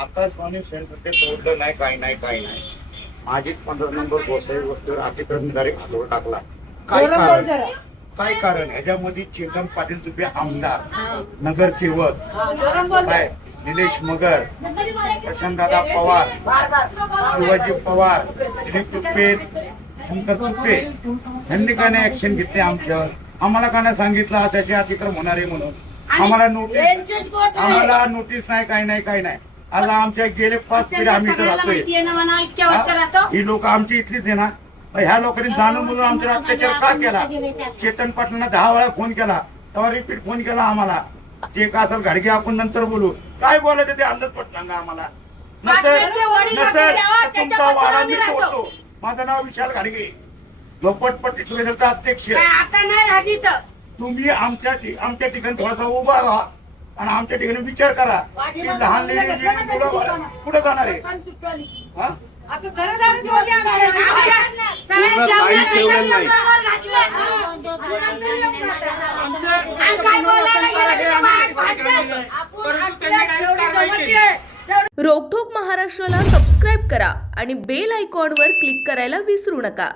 Akashvani centre ते तोडलं नाही, काही नाही. माझीच 15 नंबर गोसाई वस्तीवर अतिक्रमणदारी हातोड टाकला. काय कारण ह्याच्यामध्ये चेतन पाटील तुपे आमदार, नगरसेवक, काय निलेश मगर, प्रशांतदादा पवार, शिवाजी पवार, दिलीप तुपे, शंकर तुपे यांनी काय नाही ऍक्शन घेतली आमच्यावर. आम्हाला का नाही सांगितलं अशाचे अतिक्रम होणार आहे म्हणून. आम्हाला नोटीस नाही, काही नाही. आता आमच्या गेले 5 पिढ्या आम्ही इथं राहतोय. ही लोक आमची इथलीच आहे ना. ह्या लोकांनी जाणून म्हणून आमच्यावर अत्याचार का केला? चेतन पाटलांना 10 वेळा फोन केला, तेव्हा रिपीट फोन केला आम्हाला. जे का असेल घाडगे आपण नंतर बोलू. काय बोलायचं ते अंदाजपट सांगा आम्हाला. नसर तुमचा वाडा मी तोडतो. माझं नाव विशाल घाडगे, झोपटपट्टी सुविधाचा अध्यक्ष. तुम्ही आमच्या ठिकाणी थोडासा उभा राहा आणि आमच्या ठिकाणी विचार करा की लहान मुलं कुठं जाणार आहे. रोकठोक महाराष्ट्राला सबस्क्राईब करा आणि बेल आयकॉनवर क्लिक करायला विसरू नका.